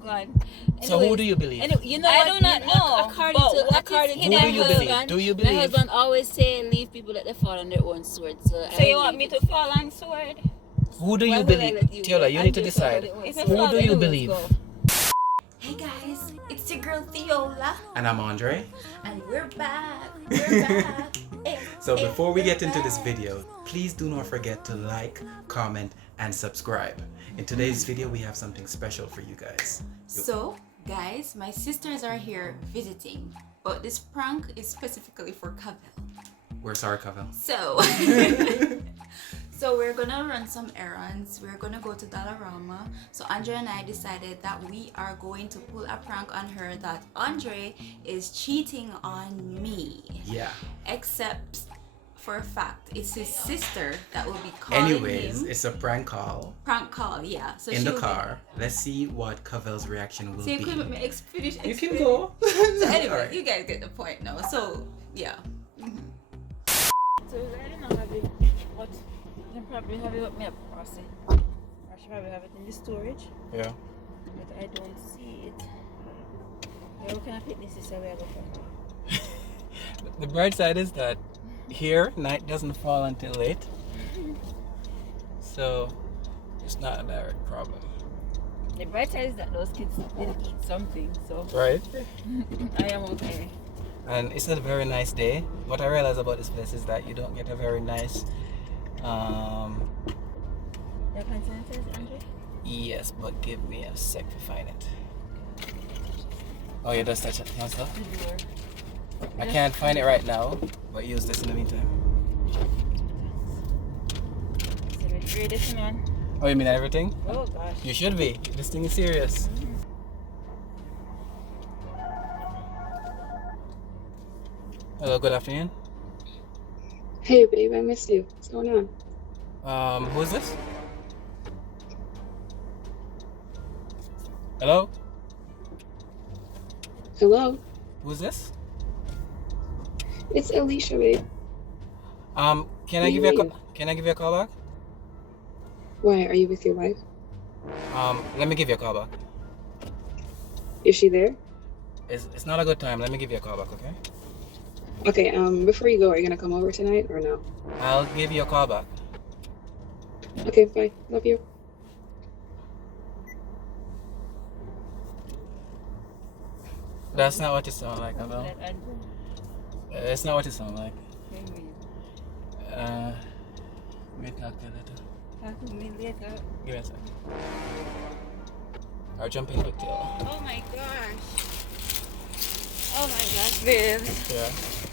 God. So who do you believe? Anyway, you know I what? do not know. According to But according what to is my hidden you husband, believe? Do you my believe? husband always say leave people let they fall on their own sword. So So you want me to fall on sword? Who do you Why would I believe? let you Tiola, let you need to Andrew fall on decide. their own If sword? it's Who all do you Anyways, believe? go. Hey guys, it's your girl Thiola, And I'm Andre. and we're back. We're back. Hey, So hey, before we we're get into back. this video, please do not forget to like, comment, and subscribe. In today's video, we have something special for you guys. So, guys, my sisters are here visiting, but this prank is specifically for Cavell. We're sorry, Kavel. So, so we're gonna run some errands. We're gonna go to Dollarama. So Andre and I decided that we are going to pull a prank on her that Andre is cheating on me. Yeah. Except for a fact, it's his sister that will be calling Anyways, him. it's a prank call Prank call, yeah. So in the she'll be- car. Let's see what Kavel's reaction will So you be. could let me finish. You can explain. go. So anyway, Alright. you guys get the point now. So yeah. So I don't know have it, but you can probably have it up me up crossing. I should probably have it in the storage, Yeah. but I don't see it. Yeah, what kind of fitness is where I go from? The bright side is that here, night doesn't fall until late. So, it's not a direct problem. The bright side is that those kids did eat something, so Right? I am okay. And it's a very nice day. What I realize about this place is that you don't get a very nice, Your consent says, Andre? yes, but give me a sec to find it. Oh, you just touch it, stuff? The door. I can't find it right now, but use this in the meantime. So let's read this man. Oh, you mean everything? Oh gosh. You should be. This thing is serious. Hello, good afternoon. Hey, babe, I miss you. What's going on? Who's this? Hello? Hello? Who's this? It's Alicia, babe. Can I give you a call? Can I give you a call back? Why? Are you with your wife? Let me give you a call back. Is she there? It's not a good time. Let me give you a call back, okay? Okay, before you go, are you gonna come over tonight or no? I'll give you a call back. Okay, bye. Love you. That's not what you sound like, Abel. Let Andre. It's not what you sound like. Maybe. We'll talk to you later. Talk to me later. Give me a sec. I'll jump in with you. Oh my gosh. Oh my gosh, babe. Yeah.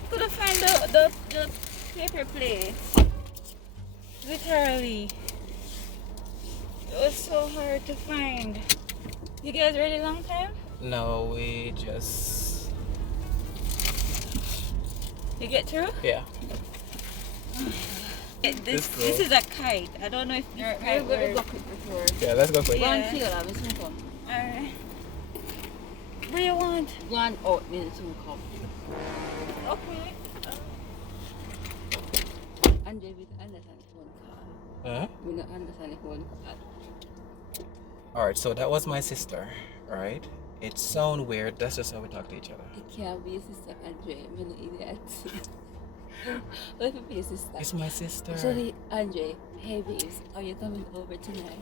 Couldn't find the paper plate. Literally. It was so hard to find. You guys ready long time? No, we just... You get through? Yeah. This cool. this is a kite. I don't know if you're We're going to go quick before. Yeah, let's go quick. Go and Yeah. kill her, we soon come. Alright. What do you want? Go and out, me soon come. Okay. Andre, we don't understand the phone call. Uh-huh. We don't understand the phone call. Alright, so that was my sister, alright? It sounds weird, that's just how we talk to each other. It can't be your sister, Andre. I'm an idiot. What if it be your sister? It's my sister. So, Andre, hey babes, are you coming over tonight?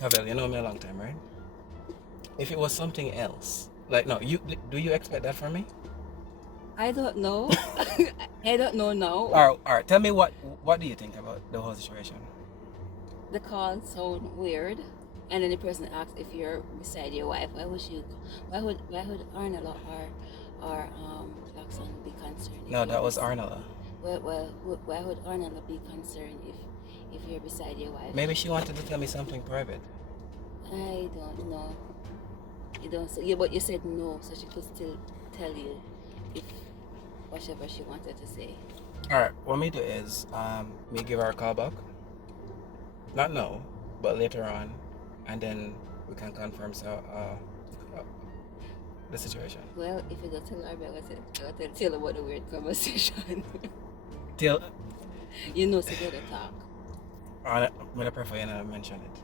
Havel, you know me a long time, right? If it was something else, like, no, do you expect that from me? I don't know. I don't know now. Alright, tell me what do you think about the whole situation? The call sound weird, and then the person asks if you're beside your wife. Why would Arnold or Jackson be concerned? if No, you're that was beside- Arnella. Well, why would Arnold be concerned if you're beside your wife? Maybe she wanted to tell me something private. I don't know. You don't say, yeah, but you said no, so she could still tell you if whatever she wanted to say. Alright, what me do is, me give her a call back. Not now, but later on, and then we can confirm the situation. Well, if you don't tell her, I'm going to tell her about the weird conversation. Till You know, so go to talk. I'm gonna prefer you not mention it.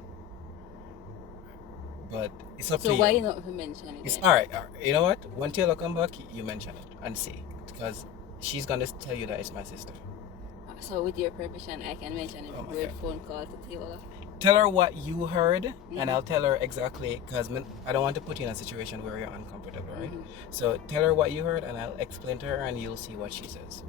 But It's up So to why you. you not even mention it? It's then? all right. You know what? When Taylor come back, you mention it and see, because she's gonna tell you that it's my sister. So with your permission, I can mention Oh a my weird God. phone call to Taylor. Tell her what you heard, Mhm. and I'll tell her exactly, because I don't want to put you in a situation where you're uncomfortable, right? Mhm. So tell her what you heard, and I'll explain to her, and you'll see what she says.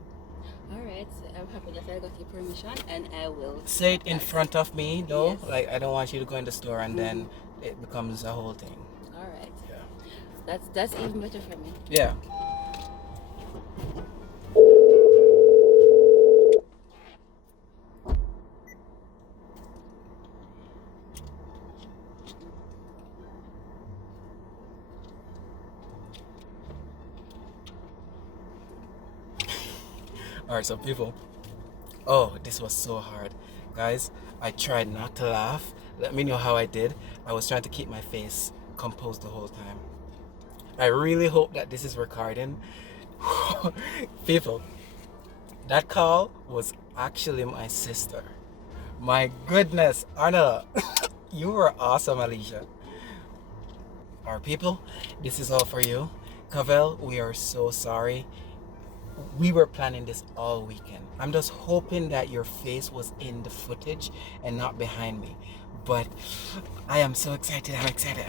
All right, so I'm happy that I got your permission, and I will Say it in Yes. front of me, though. Yes. Like, I don't want you to go in the store and then it becomes a whole thing. All right, Yeah. that's even better for me. Yeah. All right, so people. Oh, this was so hard, guys. I tried not to laugh. Let me know how I did. I was trying to keep my face composed the whole time. I really hope that this is recording. People, that call was actually my sister. My goodness, Arna, you were awesome, Alicia. Our people, this is all for you. Cavell, we are so sorry. We were planning this all weekend. I'm just hoping that your face was in the footage and not behind me. But I am so excited. I'm excited.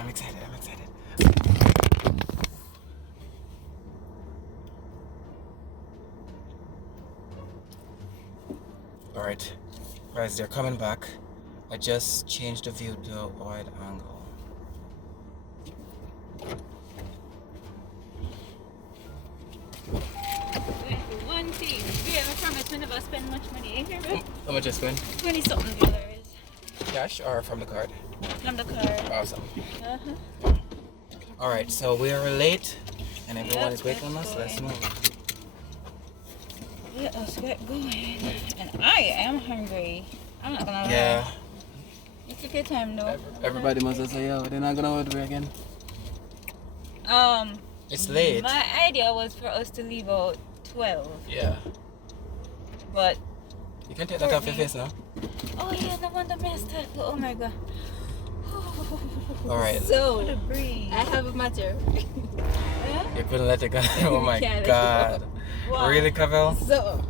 Alright, guys, they're coming back. I just changed the view to a wide angle. One thing, we ever promised we never spend much money. Ain't here, How much I spend? $20-something Cash or from the card? from the car. Awesome. Uh-huh. Alright, so we are late and everyone Yep, is waiting on us. let's Let's go. move. Let us get going. And I am hungry. I'm not gonna lie. Yeah. You took your time though. Everybody must have said, yo, they're not gonna order again. It's late. My idea was for us to leave out 12, Yeah. but You can take that off your face now. oh yeah, the one that messed up. Oh my god. Alright. So To breathe. I have a matter. Huh? You couldn't let it go. Oh my Can't. god. What? Really, Cavell? So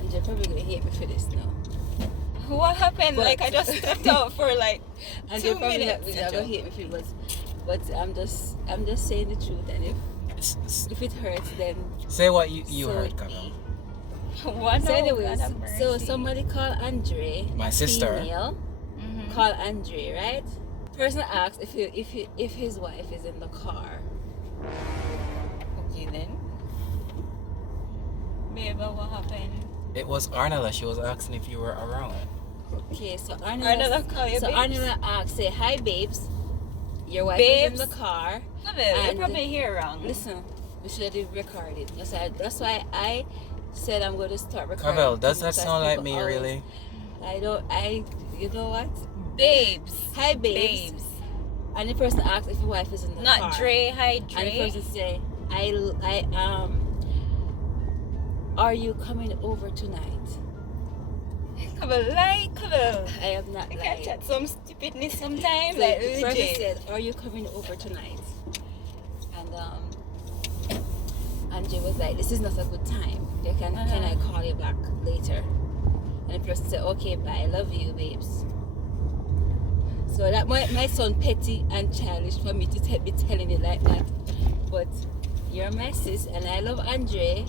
and you're probably gonna hate me for this now. What happened? But- Like I just stepped out for like And 2 you're probably minutes. not gonna hate me for it, but I'm just saying the truth, and if it hurts, then Say what you so heard, it Cavell. One So oh, anyways, God have so mercy. somebody called Andre, My sister. female, Mhm. called Andre, right? Person asked if his wife is in the car. Okay then. Babe, what happened? It was Arnella. She was asking if you were around. Okay, so Arnella call you babes? Arnella asked, say, hi babes, your wife Babes? is in the car. You're And- probably here wrong. Listen, we should have recorded. That's why I said I'm going to start recording. Cavell, does that because sound like people me, always- really? You know what? Babes. Hi babes. Babes. And the person asked if your wife is in the car. Not Dre. Hi And the Dre. person say, are you coming over tonight? Kabel, like Kabel. I am not I can't lying. chat some stupidness sometimes. So Like the person legit. said, are you coming over tonight? And Andre was like, this is not a good time. Can I call you back later? And the person said, okay, bye. I love you, babes. So that might sound petty and childish for me to be telling you like that. But you're my sis, and I love Andre.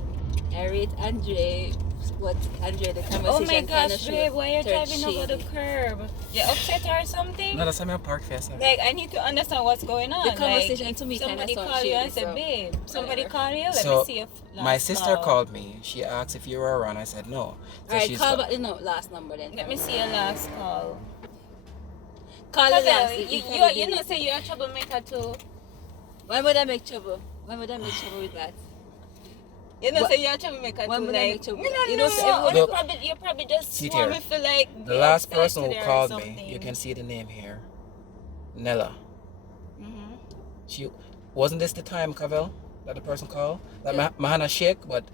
I rate Andre. What Andre, the conversation Oh my kinda gosh, showed babe, why you turned driving over the shady. curb? You upset or something? No, that's how I park first. Like, I need to understand what's going on. The conversation like, to me kinda somebody sound call you and shady, say, so babe, somebody whatever. call you. Let So, me see if My last sister call. called me. She asked if you were around. I said no. So Alright, she's call back the last number then. Let me see your last call. Call the last. Kabel, you know, say you're a troublemaker too. Why would I make trouble? Why would I make trouble with that? You know, What- say you're a troublemaker Why too. would I Like, make trouble? me no You know. know, so everyone- You Look, probably just sit want here. me feel like The be last upset person who today or called me, something. you can see the name here. Nella. Mhm. She wasn't this the time, Cavell, that the person called? That Yeah. Mahana Sheikh, but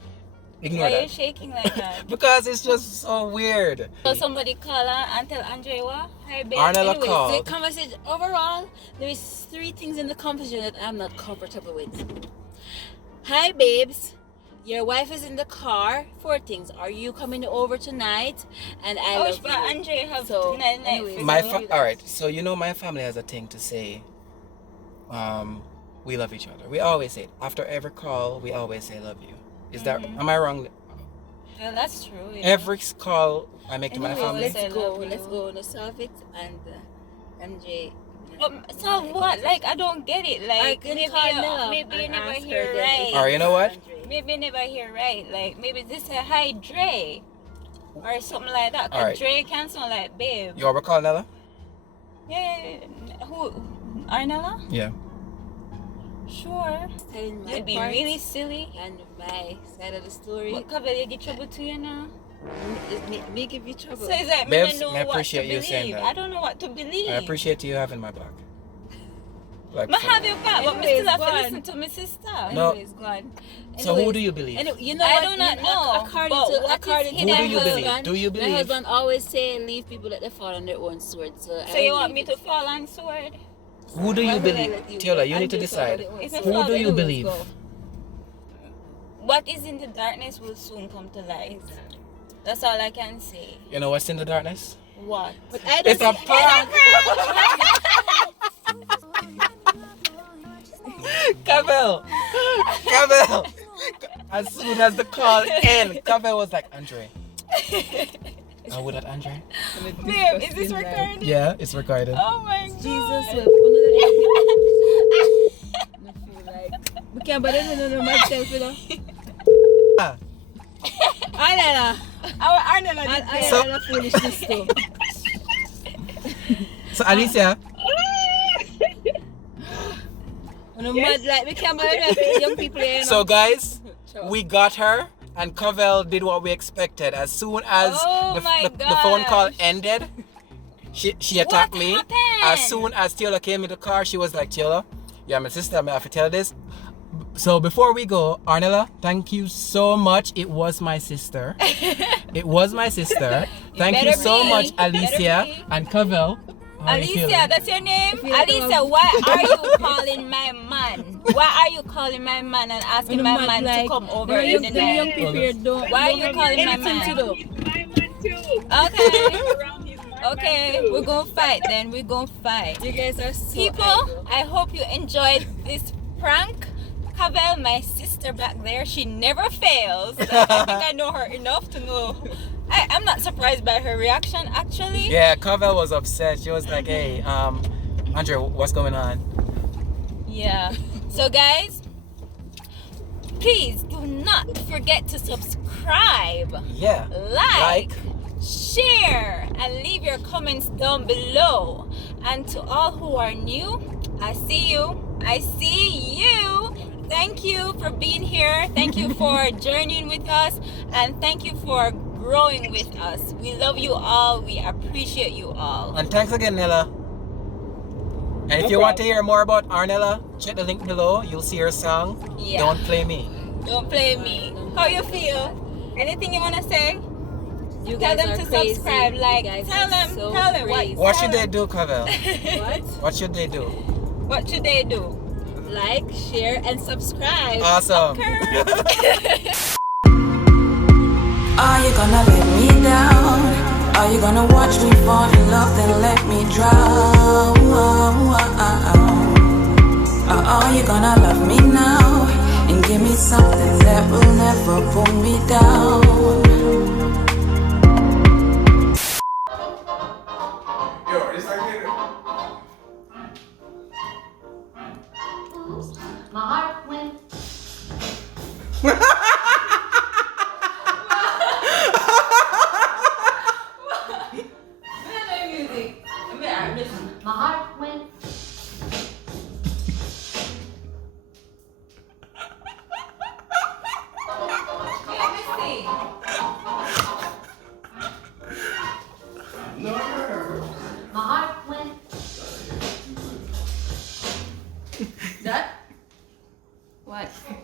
Ignore Why are you that. shaking like that? Because it's just so weird. So somebody call her and tell Andre what? Hi, babe. Arnella Anyways, called. the conversation overall, there is 3 things in the conversation that I'm not comfortable with. Hi, babes. Your wife is in the car. 4 things. Are you coming over tonight? And I love but you. Andre have So, night anyways, for My So- all right. So you know my family has a thing to say. We love each other. We always say it. After every call, we always say love you. Is that am I wrong? Yeah, that's true. Yeah. Every call I make to my Anyways, family. Let's let's I go. love you. Let's go on the Solvit and MJ. So what? Like I don't get it. Like can maybe call Nella maybe you and never ask her hear then right. if Alright, you know what? Andre. Maybe you never hear right. Like maybe this a hi Dre or something like that. 'Cause Alright. Dre can sound like babe. You ever call Nella? Yeah. Who? Arnella? Yeah. Sure. Telling my You'd be part really silly. and my side of the story. What cover you get trouble to you now? Me give you trouble. So it's like Babes, me don't I know what to appreciate you saying believe. that. I don't know what to believe. I appreciate you having my back. Like, I have your back, but me Anyways, still have go to on. listen to my sister. No. Anyways, go on. so who Anyways, do you believe? And you know I what? do not know, According but to what is according to hidden my Who do you believe? husband, Do you believe? my husband always say leave people that they fall on their own sword. So, So you want me to fall on sword? Who do you Why would I believe? let you Tiola, go? you need to Andre fall on decide. their own If sword. I Who do you Anyways, believe? go. What is in the darkness will soon come to light. That's all I can say. You know what's in the darkness? What? But I don't It's a see- prank. Cavell! Cavell! As soon as the call ended, Cavell was like, Andre. Oh, would that Andre? Babe, is this recording? Yeah, it's recorded. Oh my god. Jesus, we can't bother no myself, you know. Ah, Arnella, Our Arnold So- Arnella foolishness too. so Alicia, No mad like we can't bother no young people here. so guys, we got her and Cavell did what we expected. As soon as Oh my the phone call gosh. ended, she attacked What me. happened? As soon as Tiola came in the car, she was like, Tiola, yeah, my sister, I have to tell this. So before we go, Arnella, thank you so much. It was my sister. It was my sister. Thank you better so be. much, Better Alicia be. and Cavell. How are you Alicia, feeling? that's your name? feel like Alicia, I'm- why are you calling my man? Why are you calling my man and asking my man to come over in the young night? people here don't. Why are you calling my anything to man? do. My man too. Okay. Around his man. Okay, we're gonna fight then. We're gonna fight. You guys are so People, I hope you enjoyed this prank. Cavell, my sister back there, she never fails. I think I know her enough to know. I'm not surprised by her reaction actually. Yeah, Cavell was upset. She was like, hey, Andre, what's going on? Yeah. So guys, please do not forget to subscribe, Yeah. like, share, and leave your comments down below. And to all who are new, I see you. I see you. Thank you for being here. Thank you for journeying with us. And thank you for growing with us. We love you all. We appreciate you all. And thanks again, Nella. And if you want to hear more about Arnella, check the link below. You'll see her song. Yeah. Don't Play Me. Don't play me. How you feel? Anything you want to say? You Tell guys them are to crazy. subscribe. You Like, guys tell are them. so Tell them what. crazy. What tell should they them. do, Cavell? What? What should they do? What should they do? Like, share, and subscribe. Awesome. Are you gonna let me down? Are you gonna watch me fall in love, then let me drown? Or are you gonna love me now and give me something that will never pull me down? Yo, it's like